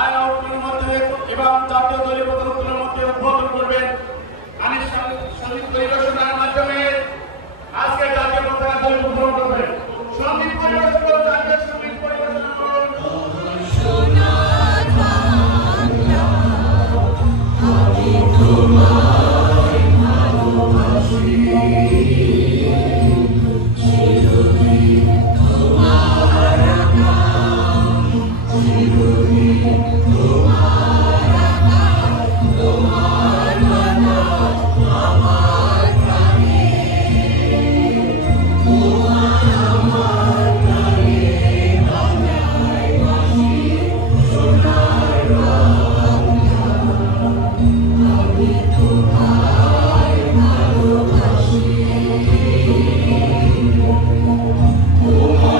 আইন আউটলাইনের মধ্যে এবং জাতীয় দলীয় পতাকার মধ্যে উদ্বোধন করবেন। সঙ্গীত পরিবেশনার মাধ্যমে আজকে জাতীয় পতাকা দলীয় উদ্বোধন করবেন। সঙ্গীত পরিবেশন করুন, জাতীয় সঙ্গীত পরিবেশনা করুন। Tomorrow.